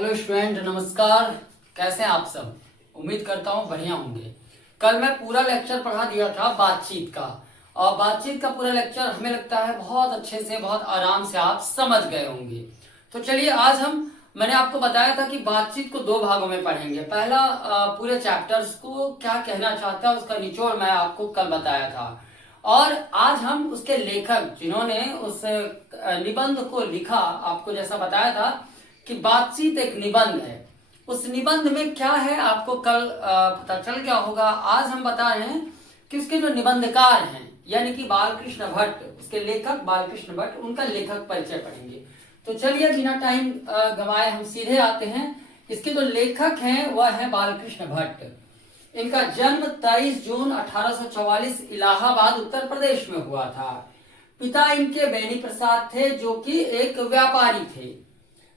Hello student, नमस्कार। कैसे हैं आप सब? उम्मीद करता हूँ बढ़िया होंगे। कल मैं पूरा लेक्चर पढ़ा दिया था बातचीत का, और बातचीत का पूरा लेक्चर हमें लगता है बहुत अच्छे से, बहुत आराम से आप समझ गए होंगे। तो चलिए, आज मैंने आपको बताया था कि बातचीत को दो भागों में पढ़ेंगे। पहला, पूरे चैप्टर्स को क्या कहना चाहता है उसका निचोड़ मैं आपको कल बताया था, और आज हम उसके लेखक जिन्होंने उस निबंध को लिखा, आपको जैसा बताया था कि बातचीत एक निबंध है, उस निबंध में क्या है आपको कल पता चल गया होगा। आज हम बता रहे हैं कि उसके जो निबंधकार हैं, यानी कि बालकृष्ण भट्ट, उसके लेखक बालकृष्ण भट्ट, उनका लेखक परिचय पढ़ेंगे। तो चलिए, बिना टाइम गंवाए हम सीधे आते हैं। इसके जो लेखक हैं वह है बालकृष्ण भट्ट। इनका जन्म 23 जून 1844 इलाहाबाद उत्तर प्रदेश में हुआ था। पिता इनके बेनी प्रसाद थे, जो कि एक व्यापारी थे।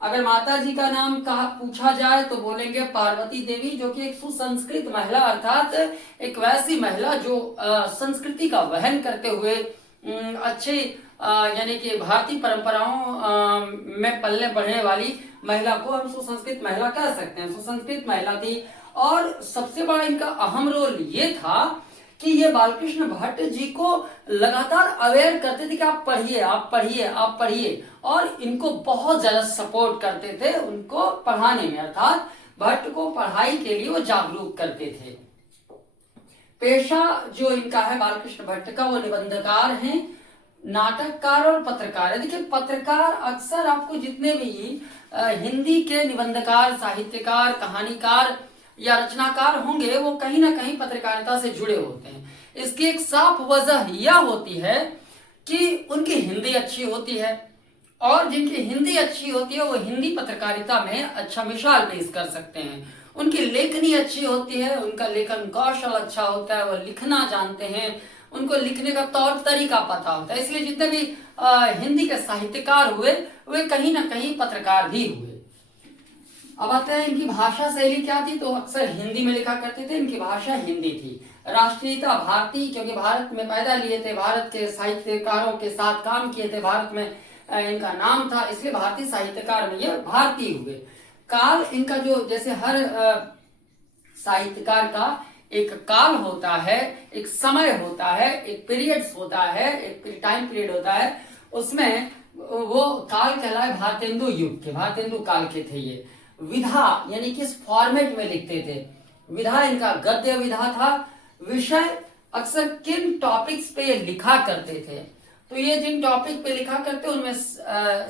अगर माता जी का नाम कहा पूछा जाए तो बोलेंगे पार्वती देवी, जो कि एक सुसंस्कृत महिला, अर्थात एक वैसी महिला जो संस्कृति का वहन करते हुए अच्छे यानी कि भारतीय परंपराओं में पलने बढ़ने वाली महिला को हम सुसंस्कृत महिला कह सकते हैं। सुसंस्कृत महिला थी, और सबसे बड़ा इनका अहम रोल ये था कि ये बालकृष्ण भट्ट जी को लगातार अवेयर करते थे कि आप पढ़िए, आप पढ़िए, आप पढ़िए, और इनको बहुत ज्यादा सपोर्ट करते थे उनको पढ़ाने में, अर्थात भट्ट को पढ़ाई के लिए वो जागरूक करते थे। पेशा जो इनका है बालकृष्ण भट्ट का, वो निबंधकार हैं, नाटककार और पत्रकार है। देखिए, पत्रकार अक्सर आपको जितने भी हिंदी के निबंधकार, साहित्यकार, कहानीकार या रचनाकार होंगे, वो कहीं ना कहीं पत्रकारिता से जुड़े होते हैं। इसकी एक साफ वजह यह होती है कि उनकी हिंदी अच्छी होती है, और जिनकी हिंदी अच्छी होती है वो हिंदी पत्रकारिता में अच्छा मिसाल पेश कर सकते हैं। उनकी लेखनी अच्छी होती है, उनका लेखन कौशल अच्छा होता है, वो लिखना जानते हैं, उनको लिखने का तौर तरीका पता होता है। इसलिए जितने भी हिंदी के साहित्यकार हुए वे कहीं ना कहीं पत्रकार भी हुए। अब आते हैं इनकी भाषा शैली क्या थी, तो अक्सर हिंदी में लिखा करते थे। इनकी भाषा हिंदी थी। राष्ट्रीयता भारतीय, क्योंकि भारत में पैदा लिए थे, भारत के साहित्यकारों के साथ काम किए थे, भारत में इनका नाम था, इसलिए भारतीय साहित्यकार में ये भारतीय हुए। काल इनका जो, जैसे हर साहित्यकार का एक काल होता है, एक समय होता है, एक पीरियड्स होता है, एक टाइम पीरियड होता है, उसमें वो काल कहलाए भारतेंदु युग के, भारतेंदु काल के थे ये। विधा यानी कि इस फॉर्मेट में लिखते थे। विधा इनका गद्य विधा था। विषय अक्सर किन टॉपिक्स पे ये लिखा करते थे, तो ये जिन टॉपिक पे लिखा करते उनमें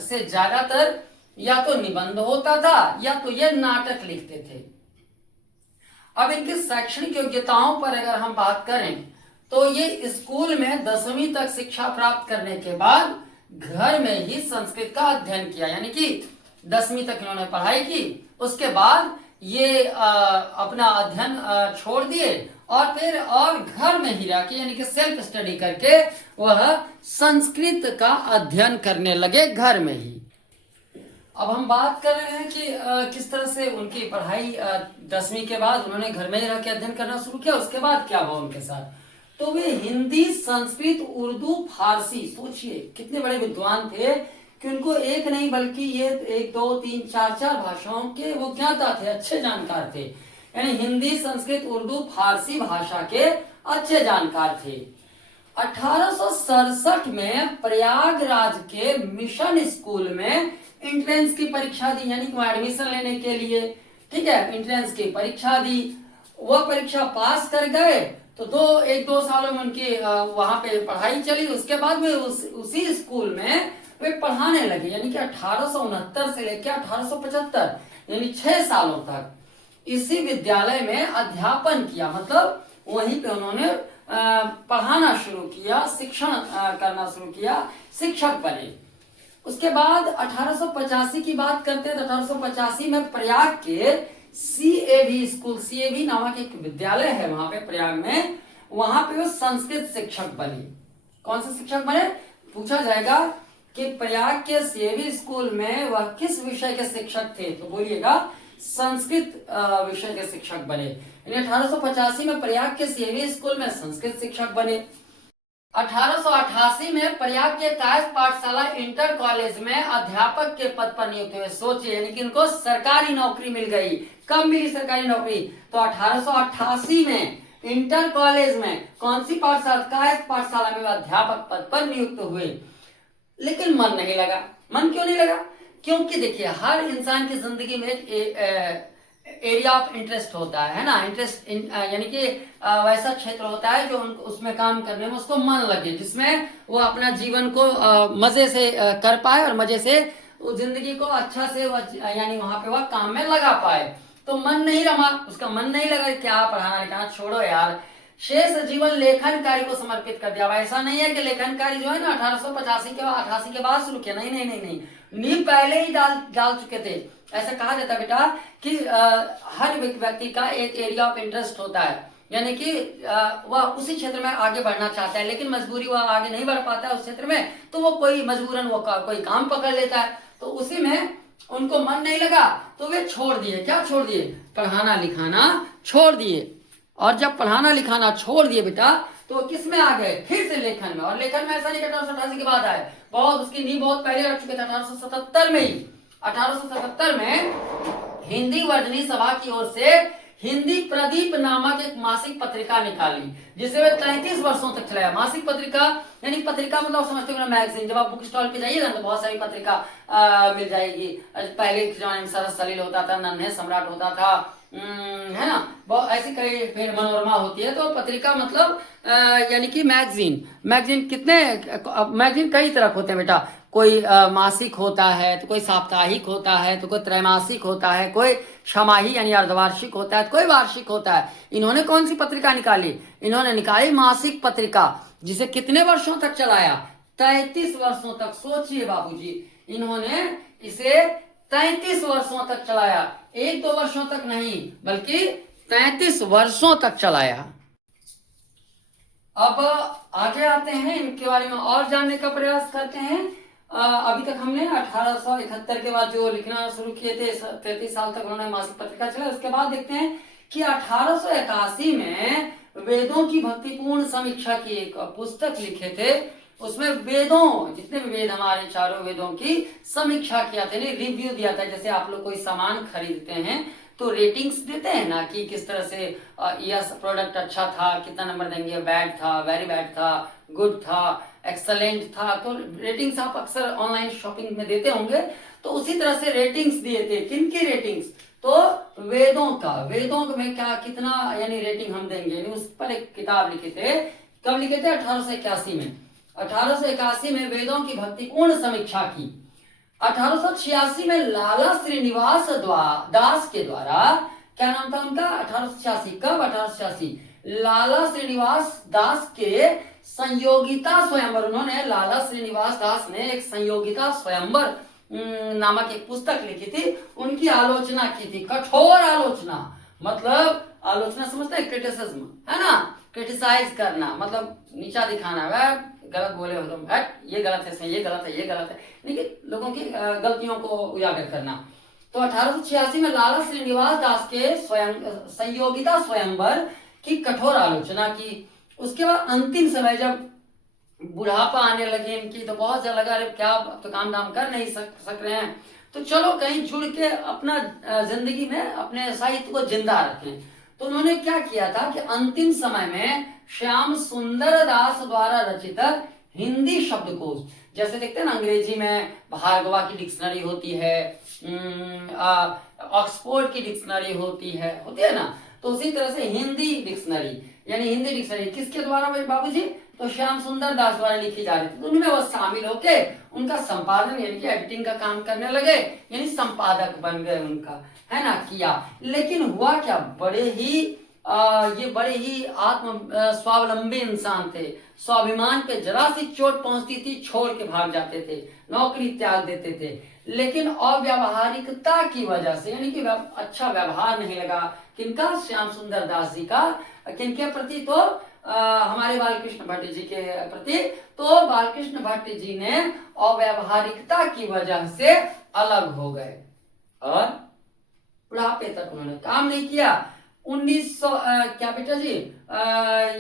से ज्यादातर या तो निबंध होता था या तो ये नाटक लिखते थे। अब इनकी शैक्षणिक योग्यताओं पर अगर हम बात करें तो ये स्कूल में 10वीं तक शिक्षा प्राप्त करने के बाद घर में ही संस्कृत का अध्ययन किया, यानी कि 10वीं तक इन्होंने पढ़ाई की। उसके बाद ये अपना अध्ययन छोड़ दिए और फिर घर में ही रह के, यानी कि सेल्फ स्टडी करके वह संस्कृत का अध्ययन करने लगे घर में ही। अब हम बात कर रहे हैं कि किस तरह से उनकी पढ़ाई 10वीं के बाद उन्होंने घर में ही रह के अध्ययन करना शुरू किया। उसके बाद क्या हुआ उनके साथ, तो वे हिंदी, संस्कृत, उर्दू, फारसी, सोचिए कितने बड़े विद्वान थे कि उनको एक नहीं बल्कि ये 1, 2, 3, 4 भाषाओं के वो ज्ञाता थे, अच्छे जानकार थे। यानी हिंदी, संस्कृत, उर्दू, फारसी भाषा के अच्छे जानकार थे। 1867 में प्रयागराज के मिशन स्कूल में एंट्रेंस की परीक्षा दी, यानी कि एडमिशन लेने के लिए, ठीक है, एंट्रेंस की परीक्षा दी। वह परीक्षा पास कर गए तो 1-2 सालों में उनकी वहां पे पढ़ाई चली। उसके बाद में उसी स्कूल में वे पढ़ाने लगे, यानी कि 1869 से लेकर 1875, यानी 6 सालों तक इसी विद्यालय में अध्यापन किया। मतलब वहीं पे उन्होंने पढ़ाना शुरू किया, शिक्षण करना शुरू किया, शिक्षक बने। उसके बाद 1885 की बात करते हैं तो 1885 में प्रयाग के CAV स्कूल, CAV नामक एक विद्यालय है वहां पे प्रयाग में, वहां पे वो संस्कृत शिक्षक बने। कौन से शिक्षक बने पूछा जाएगा कि प्रयाग के CAV स्कूल में वह किस विषय के शिक्षक थे, तो बोलिएगा संस्कृत विषय के शिक्षक बने। 1885 में प्रयाग के CAV स्कूल में संस्कृत शिक्षक बने। 1888 में प्रयाग के कायस्थ पाठशाला इंटर कॉलेज में अध्यापक के पद पर नियुक्त हुए। सोचिए, यानी कि इनको सरकारी नौकरी मिल गई। कब मिली सरकारी नौकरी? तो 1888 में इंटर कॉलेज में कौन सी पाठशाला? कायस्थ पाठशाला में अध्यापक पद पर नियुक्त हुए। लेकिन मन नहीं लगा। मन क्यों नहीं लगा? क्योंकि देखिए, हर इंसान की जिंदगी में एक एरिया ऑफ इंटरेस्ट होता है ना। इंटरेस्ट यानी कि वैसा क्षेत्र होता है जो उसमें काम करने में उसको मन लगे, जिसमें वो अपना जीवन को मजे से कर पाए और मजे से जिंदगी को अच्छा से यानी वहां पे वह काम में लगा पाए। तो मन नहीं रमा, उसका मन नहीं लगा। क्या पढ़ाना लिखाना, छोड़ो यार। शेष जीवन लेखन कार्य को समर्पित कर दिया। ऐसा नहीं है कि लेखन कार्य जो है ना 1885 के बाद 88 के बाद शुरू किया, नहीं नहीं नहीं नहीं, नींव पहले ही डाल चुके थे। ऐसा कहा जाता है बेटा कि हर व्यक्ति का एक एरिया ऑफ इंटरेस्ट होता है, यानी कि वह उसी क्षेत्र में आगे बढ़ना चाहता है, लेकिन मजबूरी वह आगे नहीं बढ़ पाता है उस क्षेत्र में, तो वो कोई मजबूरन वो कोई काम पकड़ लेता है। तो उसी में उनको मन नहीं लगा तो वे छोड़ दिए। क्या छोड़ दिए? पढ़ाना लिखाना छोड़ दिए। और जब पढ़ाना लिखाना छोड़ दिए बेटा, तो किस में आ गए? फिर से लेखन में। और लेखन में ऐसा नहीं कि 1888 के बाद आए, बहुत उसकी नींव बहुत पहले रख चुके थे। 1877 में ही 1877 में हिंदी वर्धनी सभा की ओर से हिंदी प्रदीप नामक एक मासिक पत्रिका निकाली, जिसे वे 33 वर्षों तक चलाया। मासिक पत्रिका यानी पत्रिका मतलब समझते हो मैगजीन। जब आप बुक स्टॉल पे जाइएगा तो बहुत सारी पत्रिका मिल जाएगी। पहले के जमाने में सरस सलील होता था, नन्हे सम्राट होता था, है ना, बहुत ऐसी कई, फिर मनोरमा होती है। तो पत्रिका मतलब यानी कि मैगजीन। मैगजीन मैगजीन कई तरह के होते हैं बेटा। कोई मासिक होता है, तो कोई साप्ताहिक होता है, तो कोई त्रैमासिक होता है, कोई छमाही यानी अर्धवार्षिक होता है, तो कोई वार्षिक होता है। इन्होंने कौन सी पत्रिका निकाली? इन्होंने निकाली मासिक पत्रिका, जिसे कितने वर्षों तक चलाया? 33 वर्षों तक। सोचिए बाबूजी, इन्होंने इसे 33 वर्षों तक चलाया। 1-2 वर्षों तक नहीं, बल्कि 33 वर्षों तक चलाया। अब आगे आते हैं, इनके बारे में और जानने का प्रयास करते हैं। अभी तक हमने 1871 के बाद जो लिखना शुरू किए थे, 33 साल तक उन्होंने मासिक पत्रिका चला। उसके बाद देखते हैं कि 1881 में वेदों की भक्तिपूर्ण समीक्षा की एक पुस्तक लिखे थे। उसमें वेदों, जितने भी वेद, हमारे चारों वेदों की समीक्षा किया था, रिव्यू दिया था। जैसे आप लोग कोई सामान खरीदते हैं तो रेटिंग्स देते हैं ना, कि किस तरह से यह प्रोडक्ट अच्छा था, कितना नंबर देंगे, बैड था, वेरी बैड था, गुड था, एक्सलेंट था। तो रेटिंग्स आप अक्सर ऑनलाइन शॉपिंग में देते होंगे। तो उसी तरह से रेटिंग्स दिए थे। किनकी रेटिंग्स? तो वेदों का। वेदों में क्या कितना यानी रेटिंग हम देंगे, यानी उस पर एक किताब लिखे थे। कब लिखे थे? 1881 में। 1881 में वेदों की भक्तिपूर्ण समीक्षा की। 1886 में लाला श्रीनिवास दास के द्वारा, क्या नाम था उनका? 1886। कब? 1886 लाला श्रीनिवास दास के संयोगिता स्वयंवर। उन्होंने, लाला श्रीनिवास दास ने एक संयोगिता स्वयंवर नामक एक पुस्तक लिखी थी। उनकी आलोचना की थी, कठोर आलोचना। मतलब आलोचना समझते हैं, क्रिटिसिज्म है ना, क्रिटिसाइज करना, मतलब नीचा दिखाना। वह गलत बोले हो तुम, हट, ये गलत है, ये गलत है, ये गलत है, लेकिन लोगों की गलतियों को उजागर करना। तो 1886 में लाला श्रीनिवास दास के संयोगिता स्वयंवर की कठोर आलोचना की। उसके बाद अंतिम समय जब बुढ़ापा आने लगे इनकी, तो बहुत ज्यादा लगा, अरे क्या तो काम दाम कर नहीं सक रहे हैं, तो चलो कहीं जुड़ के अपना जिंदगी में अपने साहित्य को जिंदा रखें। तो उन्होंने क्या किया था कि अंतिम समय में श्याम सुंदर दास द्वारा रचित हिंदी शब्दकोश, जैसे देखते हैं ना अंग्रेजी में भार्गवा की डिक्शनरी होती है, ऑक्सफोर्ड की डिक्शनरी होती है ना, तो उसी तरह से हिंदी डिक्शनरी, यानी हिंदी डिक्शनरी किसके द्वारा बाबूजी? तो श्याम सुंदर दास द्वारा लिखी जा रही थी। तो उनमें वो शामिल होके उनका संपादन यानी कि एडिटिंग का काम करने लगे, यानी संपादक बन गए उनका, है ना, किया। लेकिन हुआ क्या, ये बड़े ही आत्म स्वावलंबी इंसान थे। स्वाभिमान पे जरा सी चोट पहुंचती थी, छोड़ के भाग जाते थे, नौकरी त्याग देते थे। लेकिन अव्यावहारिकता की वजह से, यानी कि अच्छा व्यवहार नहीं लगा किनका? श्याम सुंदर दास जी का। किनके प्रति? तो हमारे बालकृष्ण भट्ट जी के प्रति। तो बालकृष्ण भट्ट जी ने अव्यावहारिकता की वजह से अलग हो गए और बुढ़ापे तक उन्होंने काम नहीं किया। 1900 क्या बेटा जी,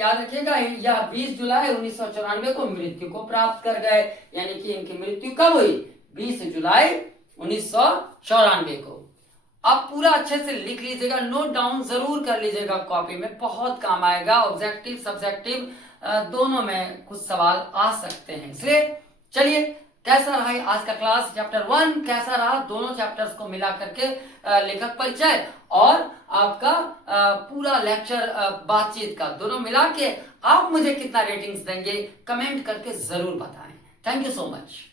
याद रखिएगा, या 20 जुलाई 1994 को मृत्यु को प्राप्त कर गए, यानी कि इनकी मृत्यु कब हुई, 20 जुलाई 1994 को। आप पूरा अच्छे से लिख लीजिएगा, नोट डाउन जरूर कर लीजिएगा, कॉपी में बहुत काम आएगा। ऑब्जेक्टिव सब्जेक्टिव दोनों में कुछ सवाल आ सकते हैं। इसलिए चलिए, कैसा रहा आज का क्लास, चैप्टर 1 कैसा रहा, दोनों चैप्टर्स को मिला करके लेखक परिचय और आपका पूरा लेक्चर बातचीत का, दोनों मिला के आप मुझे कितना रेटिंग्स देंगे कमेंट करके जरूर बताएं। Thank you so much.